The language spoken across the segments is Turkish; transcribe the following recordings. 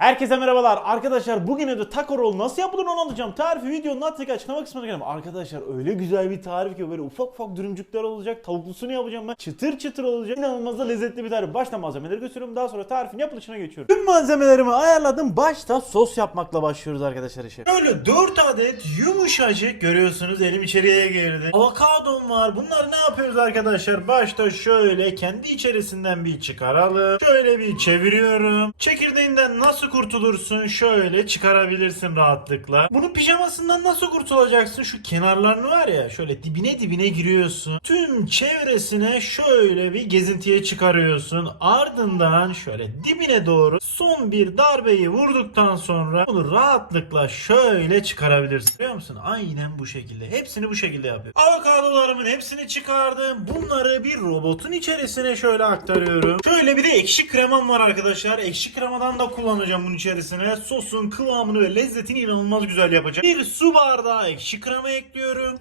Herkese merhabalar. Arkadaşlar bugün evde taco nasıl yapılır onu anlatacağım. Tarifi videonun altındaki açıklama kısmına gelin. Arkadaşlar öyle güzel bir tarif ki böyle ufak ufak dürümcükler olacak tavuklusunu yapacağım ben. Çıtır çıtır olacak. İnanılmaz da lezzetli bir tarif. Başta malzemeleri gösteriyorum. Daha sonra tarifin yapılışına geçiyorum. Tüm malzemelerimi ayarladım. Başta sos yapmakla başlıyoruz arkadaşlar işe. Böyle 4 adet yumuşacık görüyorsunuz elim içeriye girdi. Avokadom var. Bunlar ne yapıyoruz arkadaşlar? Başta şöyle kendi içerisinden bir çıkaralım. Şöyle bir çeviriyorum. Çekirdeğinden nasıl kurtulursun şöyle çıkarabilirsin rahatlıkla. Bunu pijamasından nasıl kurtulacaksın? Şu kenarlarını var ya şöyle dibine dibine giriyorsun. Tüm çevresine şöyle bir gezintiye çıkarıyorsun. Ardından şöyle dibine doğru son bir darbeyi vurduktan sonra bunu rahatlıkla şöyle çıkarabilirsin. Biliyor musun? Aynen bu şekilde. Hepsini bu şekilde yapıyorum. Avokadolarımın hepsini çıkardım. Bunları bir robotun içerisine şöyle aktarıyorum. Şöyle bir de ekşi kremam var arkadaşlar. Ekşi kremadan da kullanacağım bunun içerisine sosun kıvamını ve lezzetini inanılmaz güzel yapacak bir su bardağı ekşi krema ekliyorum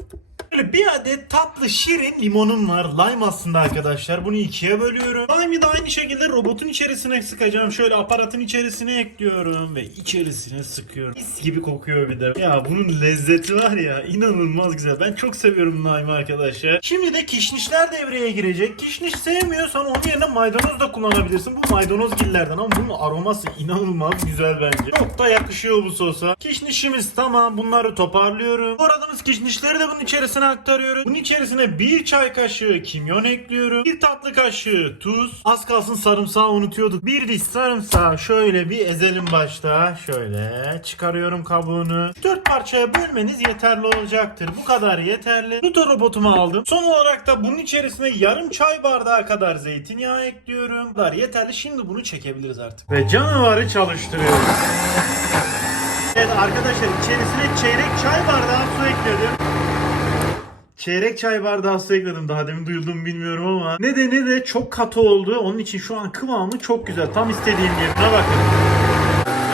Böyle bir adet tatlı şirin limonum var. Lime aslında arkadaşlar. Bunu ikiye bölüyorum. Lime'ı da aynı şekilde robotun içerisine sıkacağım. Şöyle aparatın içerisine ekliyorum ve içerisine sıkıyorum. Mis gibi kokuyor bir de. Ya bunun lezzeti var ya inanılmaz güzel. Ben çok seviyorum lime'ı arkadaşlar. Şimdi de kişnişler devreye girecek. Kişniş sevmiyorsan onun yerine maydanoz da kullanabilirsin. Bu maydanoz gillerden ama bunun aroması inanılmaz güzel bence. Çok da yakışıyor bu sosa. Kişnişimiz tamam. Bunları toparlıyorum. Doğradığımız kişnişleri de bunun içerisine aktarıyoruz. Bunun içerisine bir çay kaşığı kimyon ekliyorum. Bir tatlı kaşığı tuz. Az kalsın sarımsağı unutuyorduk. Bir diş sarımsağı şöyle bir ezelim başta. Şöyle çıkarıyorum kabuğunu. Dört parçaya bölmeniz yeterli olacaktır. Bu kadar yeterli. Nuto robotumu aldım. Son olarak da bunun içerisine yarım çay bardağı kadar zeytinyağı ekliyorum. Bu kadar yeterli. Şimdi bunu çekebiliriz artık. Ve canavarı çalıştırıyoruz. Evet arkadaşlar içerisine çeyrek çay bardağı su ekledim. Çeyrek çay bardağı su ekledim. Daha demin duyuldu mu bilmiyorum ama. Ne de ne de çok katı oldu. Onun için şu an kıvamı çok güzel. Tam istediğim gibi. Buna bakın.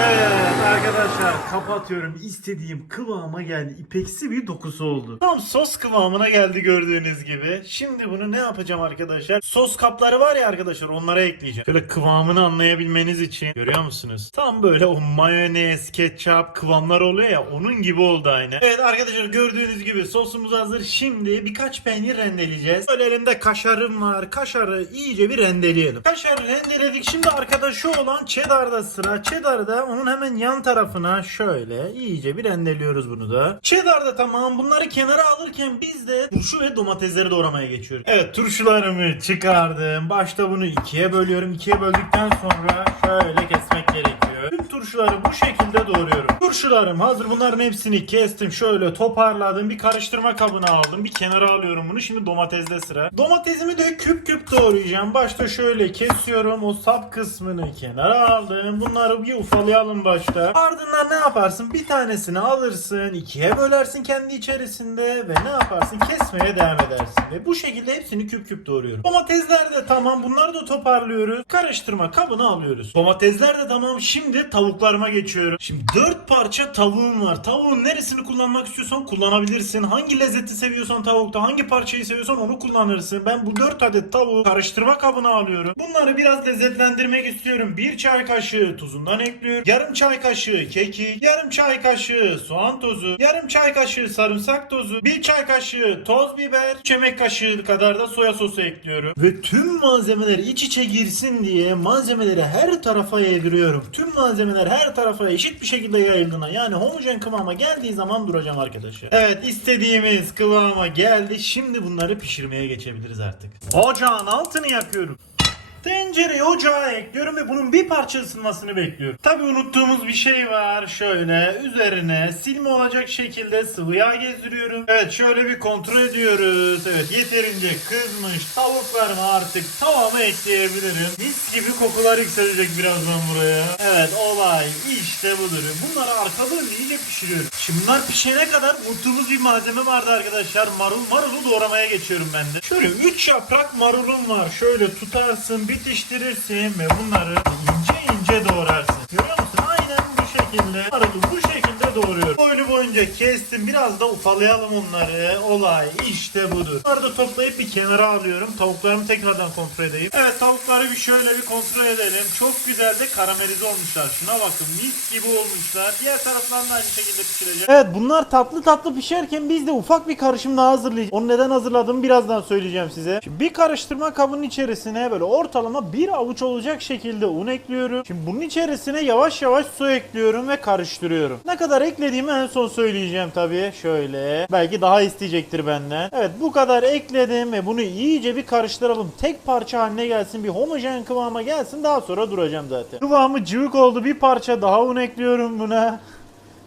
Evet arkadaşlar kapatıyorum. İstediğim kıvama geldi. İpeksi bir dokusu oldu. Tam sos kıvamına geldi gördüğünüz gibi. Şimdi bunu ne yapacağım arkadaşlar? Sos kapları var ya arkadaşlar onlara ekleyeceğim. Şöyle kıvamını anlayabilmeniz için. Görüyor musunuz? Tam böyle o mayonez, ketçap kıvamlar oluyor ya onun gibi oldu aynı. Evet arkadaşlar gördüğünüz gibi sosumuz hazır. Şimdi birkaç peynir rendeleyeceğiz. Böyle elimde kaşarım var. Kaşarı iyice bir rendeleyelim. Kaşarı rendeledik. Şimdi arkadaşı olan cheddar'da sıra. Cheddar'da onun hemen yan tarafına şöyle iyice bir rendeliyoruz bunu da. Cheddar da tamam. Bunları kenara alırken biz de turşu ve domatesleri doğramaya geçiyoruz. Evet turşularımı çıkardım. Başta bunu ikiye bölüyorum. İkiye böldükten sonra şöyle kesmek gerekiyor. Tüm turşuları bu şekilde doğruyorum. Turşularım hazır. Bunların hepsini kestim. Şöyle toparladım. Bir karıştırma kabına aldım. Bir kenara alıyorum bunu. Şimdi domatesde sıra. Domatesimi de küp küp doğrayacağım. Başta şöyle kesiyorum. O sap kısmını kenara aldım. Bunları bir ufalayalım başta. Ardından ne yaparsın? Bir tanesini alırsın. ikiye bölersin kendi içerisinde. Ve ne yaparsın? Kesmeye devam edersin. Ve bu şekilde hepsini küp küp doğruyorum. Domatesler de tamam. Bunları da toparlıyoruz. Karıştırma kabına alıyoruz. Domatesler de tamam. Şimdi tavuklarıma geçiyorum. Şimdi 4 parça tavuğum var. Tavuğun neresini kullanmak istiyorsan kullanabilirsin. Hangi lezzeti seviyorsan tavukta, hangi parçayı seviyorsan onu kullanırsın. Ben bu 4 adet tavuğu karıştırma kabına alıyorum. Bunları biraz lezzetlendirmek istiyorum. 1 çay kaşığı tuzundan ekliyorum. Yarım çay kaşığı kekik, yarım çay kaşığı soğan tozu, yarım çay kaşığı sarımsak tozu, 1 çay kaşığı toz biber, çemek kaşığı kadar da soya sosu ekliyorum. Ve tüm malzemeler iç içe girsin diye malzemeleri her tarafa yediriyorum. Tüm malzemeler her tarafa eşit bir şekilde yayıldığına yani homojen kıvama geldiği zaman duracağım arkadaşlar. Evet istediğimiz kıvama geldi. Şimdi bunları pişirmeye geçebiliriz artık. Ocağın altını yakıyorum. Tencereyi ocağa ekliyorum ve bunun bir parça ısınmasını bekliyorum. Tabi unuttuğumuz bir şey var. Şöyle üzerine silme olacak şekilde sıvı yağ gezdiriyorum. Evet şöyle bir kontrol ediyoruz. Evet yeterince kızmış. Tavuklarımı artık tavama ekleyebilirim. Mis gibi kokular yükselecek birazdan buraya. Evet işte budur. Bunları arka bölümde iyice pişiriyorum. Şimdi bunlar pişene kadar unuttuğumuz bir malzeme vardı arkadaşlar. Marul. Marulu doğramaya geçiyorum ben de. Şöyle 3 yaprak marulum var. Şöyle tutarsın bitiştirirsin ve bunları ince ince doğrarsın. Görüyor musun? Aynen bu şekilde. Marulu bu şekilde doğruyorum. Boylu boyunca kestim. Biraz da ufalayalım onları. Olay işte budur. Bunları da toplayıp bir kenara alıyorum. Tavuklarımı tekrardan kontrol edeyim. Evet tavukları bir şöyle bir kontrol edelim. Çok güzel de karamelize olmuşlar. Şuna bakın mis gibi olmuşlar. Diğer taraflarını aynı şekilde pişireceğim. Evet bunlar tatlı tatlı pişerken biz de ufak bir karışım daha hazırlayacağız. Onu neden hazırladığımı birazdan söyleyeceğim size. Şimdi bir karıştırma kabının içerisine böyle ortalama bir avuç olacak şekilde un ekliyorum. Şimdi bunun içerisine yavaş yavaş su ekliyorum ve karıştırıyorum. Ne kadar eklediğimi en son söyleyeceğim tabii. Şöyle. Belki daha isteyecektir benden. Evet bu kadar ekledim ve bunu iyice bir karıştıralım. Tek parça haline gelsin. Bir homojen kıvama gelsin. Daha sonra duracağım zaten. Kıvamı cıvık oldu. Bir parça daha un ekliyorum buna.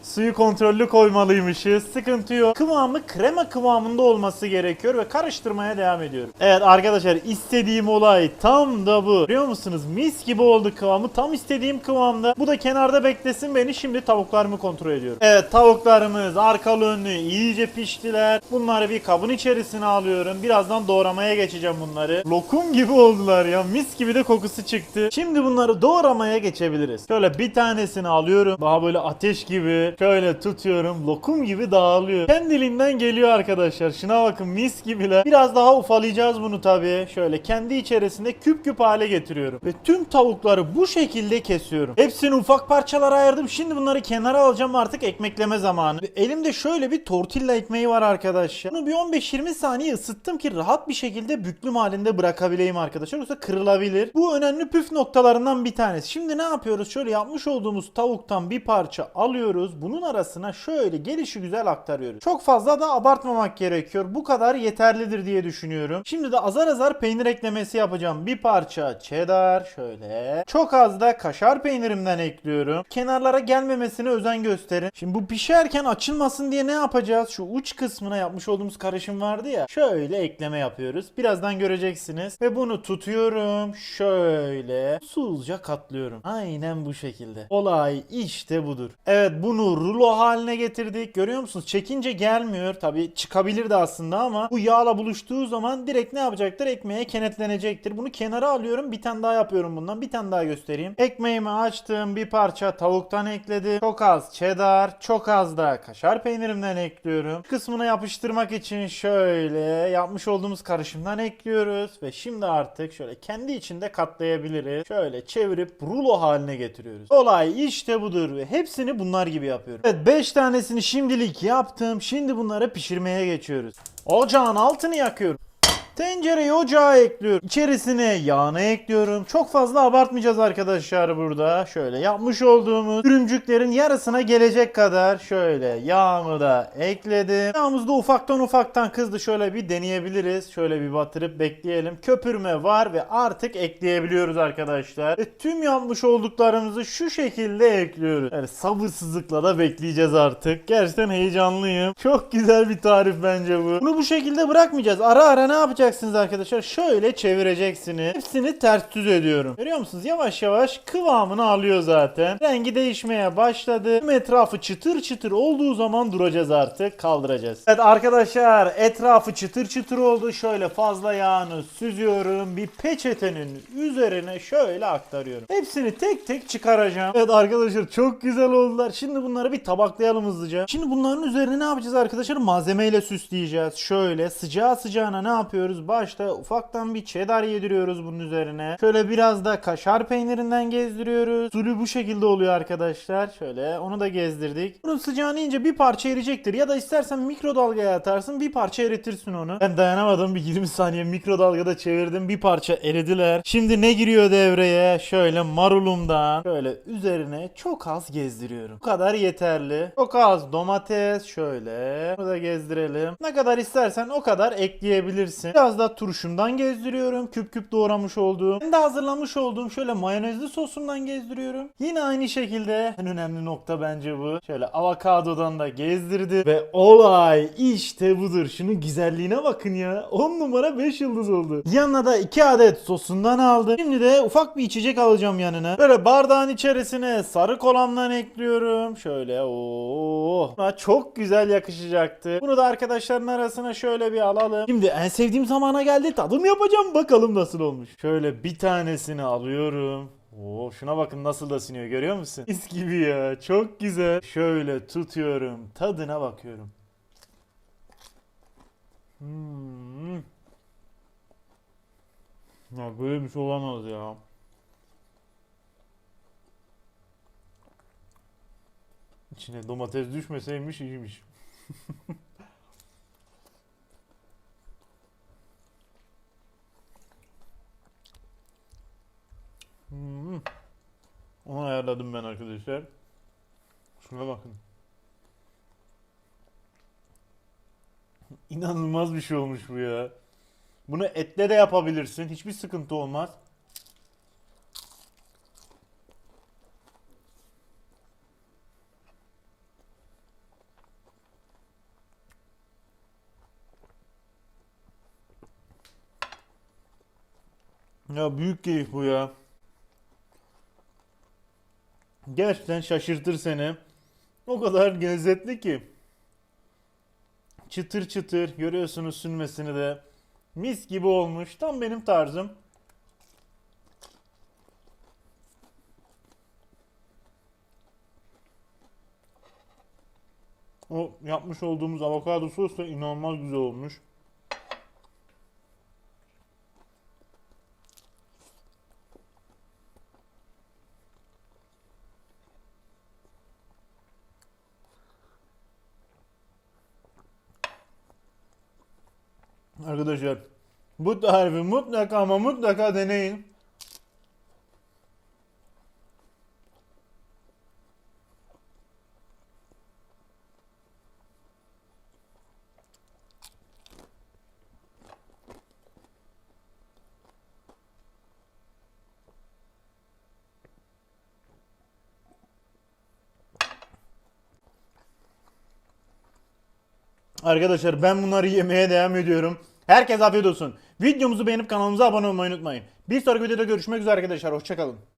Suyu kontrollü koymalıymışız. Sıkıntı yok. Kıvamı krema kıvamında olması gerekiyor ve karıştırmaya devam ediyorum. Evet arkadaşlar istediğim olay tam da bu. Biliyor musunuz? Mis gibi oldu kıvamı. Tam istediğim kıvamda. Bu da kenarda beklesin beni. Şimdi tavuklarımı kontrol ediyorum. Evet tavuklarımız arkalı önlü iyice piştiler. Bunları bir kabın içerisine alıyorum. Birazdan doğramaya geçeceğim bunları. Lokum gibi oldular ya. Mis gibi de kokusu çıktı. Şimdi bunları doğramaya geçebiliriz. Şöyle bir tanesini alıyorum. Daha böyle ateş gibi. Şöyle tutuyorum. Lokum gibi dağılıyor. Kendiliğinden geliyor arkadaşlar. Şuna bakın mis gibiler. Biraz daha ufalayacağız bunu tabii. Şöyle kendi içerisinde küp küp hale getiriyorum. Ve tüm tavukları bu şekilde kesiyorum. Hepsini ufak parçalara ayırdım. Şimdi bunları kenara alacağım artık ekmekleme zamanı. Ve elimde şöyle bir tortilla ekmeği var arkadaşlar. Bunu bir 15-20 saniye ısıttım ki rahat bir şekilde büklüm halinde bırakabileyim arkadaşlar. Yoksa kırılabilir. Bu önemli püf noktalarından bir tanesi. Şimdi ne yapıyoruz? Şöyle yapmış olduğumuz tavuktan bir parça alıyoruz. Bunun arasına şöyle gelişi güzel aktarıyoruz. Çok fazla da abartmamak gerekiyor. Bu kadar yeterlidir diye düşünüyorum. Şimdi de azar azar peynir eklemesi yapacağım. Bir parça cheddar şöyle. Çok az da kaşar peynirimden ekliyorum. Kenarlara gelmemesine özen gösterin. Şimdi bu pişerken açılmasın diye ne yapacağız? Şu uç kısmına yapmış olduğumuz karışım vardı ya. Şöyle ekleme yapıyoruz. Birazdan göreceksiniz. Ve bunu tutuyorum. Şöyle usulca katlıyorum. Aynen bu şekilde. Olay işte budur. Evet bunu rulo haline getirdik. Görüyor musunuz? Çekince gelmiyor. Tabi çıkabilirdi aslında ama bu yağla buluştuğu zaman direkt ne yapacaktır? Ekmeğe kenetlenecektir. Bunu kenara alıyorum. Bir tane daha yapıyorum bundan. Bir tane daha göstereyim. Ekmeğimi açtım. Bir parça tavuktan ekledim. Çok az cheddar. Çok az da kaşar peynirimden ekliyorum. Kısmına yapıştırmak için şöyle yapmış olduğumuz karışımdan ekliyoruz. Ve şimdi artık şöyle kendi içinde katlayabiliriz. Şöyle çevirip rulo haline getiriyoruz. Olay işte budur ve hepsini bunlar gibi yapıyorum. Evet 5 tanesini şimdilik yaptım. Şimdi bunları pişirmeye geçiyoruz. Ocağın altını yakıyorum. Tencereyi ocağa ekliyorum. İçerisine yağını ekliyorum. Çok fazla abartmayacağız arkadaşlar burada. Şöyle yapmış olduğumuz ürümcüklerin yarısına gelecek kadar şöyle yağımı da ekledim. Yağımız da ufaktan ufaktan kızdı. Şöyle bir deneyebiliriz. Şöyle bir batırıp bekleyelim. Köpürme var ve artık ekleyebiliyoruz arkadaşlar. Ve tüm yapmış olduklarımızı şu şekilde ekliyoruz. Yani sabırsızlıkla da bekleyeceğiz artık. Gerçekten heyecanlıyım. Çok güzel bir tarif bence bu. Bunu bu şekilde bırakmayacağız. Ara ara ne yapacaksınız arkadaşlar? Şöyle çevireceksiniz. Hepsini ters düz ediyorum. Görüyor musunuz? Yavaş yavaş kıvamını alıyor zaten. Rengi değişmeye başladı. Tüm etrafı çıtır çıtır olduğu zaman duracağız artık. Kaldıracağız. Evet arkadaşlar etrafı çıtır çıtır oldu. Şöyle fazla yağını süzüyorum. Bir peçetenin üzerine şöyle aktarıyorum. Hepsini tek tek çıkaracağım. Evet arkadaşlar çok güzel oldular. Şimdi bunları bir tabaklayalım hızlıca. Şimdi bunların üzerine ne yapacağız arkadaşlar? Malzemeyle süsleyeceğiz. Şöyle sıcağı sıcağına ne yapıyoruz? Başta ufaktan bir cheddar yediriyoruz bunun üzerine. Şöyle biraz da kaşar peynirinden gezdiriyoruz. Sulu bu şekilde oluyor arkadaşlar. Şöyle onu da gezdirdik. Bunun sıcağını ince bir parça eriyecektir. Ya da istersen mikrodalgaya atarsın bir parça eritirsin onu. Ben dayanamadım bir 20 saniye mikrodalgada çevirdim. Bir parça eridiler. Şimdi ne giriyor devreye? Şöyle marulumdan şöyle üzerine çok az gezdiriyorum. Bu kadar yeterli. Çok az domates şöyle. Bunu da gezdirelim. Ne kadar istersen o kadar ekleyebilirsin. Biraz da turşumdan gezdiriyorum. Küp küp doğramış olduğum. Ben de hazırlamış olduğum şöyle mayonezli sosumdan gezdiriyorum. Yine aynı şekilde en önemli nokta bence bu. Şöyle avokadodan da gezdirdi. Ve olay işte budur. Şunun güzelliğine bakın ya. 10 numara 5 yıldız oldu. Yanına da 2 adet sosundan aldım. Şimdi de ufak bir içecek alacağım yanına. Böyle bardağın içerisine sarı kolamdan ekliyorum. Şöyle ooo. Çok güzel yakışacaktı. Bunu da arkadaşların arasına şöyle bir alalım. Şimdi en sevdiğim zamana geldi. Tadım yapacağım. Bakalım nasıl olmuş. Şöyle bir tanesini alıyorum. Oo şuna bakın nasıl da siniyor görüyor musun? Mis gibi ya çok güzel. Şöyle tutuyorum tadına bakıyorum. Hmm. Ya böyle bir şey olamaz ya. İçine domates düşmeseymiş iyiymiş. ayarladım ben arkadaşlar. Şuna bakın. İnanılmaz bir şey olmuş bu ya. Bunu etle de yapabilirsin. Hiçbir sıkıntı olmaz. Ya büyük keyif bu ya. Gerçekten şaşırtır seni. O kadar lezzetli ki. Çıtır çıtır görüyorsunuz sünmesini de. Mis gibi olmuş. Tam benim tarzım. O yapmış olduğumuz avokado sos da inanılmaz güzel olmuş. Arkadaşlar bu tarifi mutlaka ama mutlaka deneyin. Arkadaşlar ben bunları yemeye devam ediyorum. Herkes afiyet olsun. Videomuzu beğenip kanalımıza abone olmayı unutmayın. Bir sonraki videoda görüşmek üzere arkadaşlar. Hoşçakalın.